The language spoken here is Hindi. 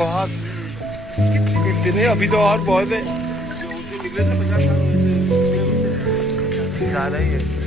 बहुत कितने अभी तो और बहुत है, ज़्यादा ही है।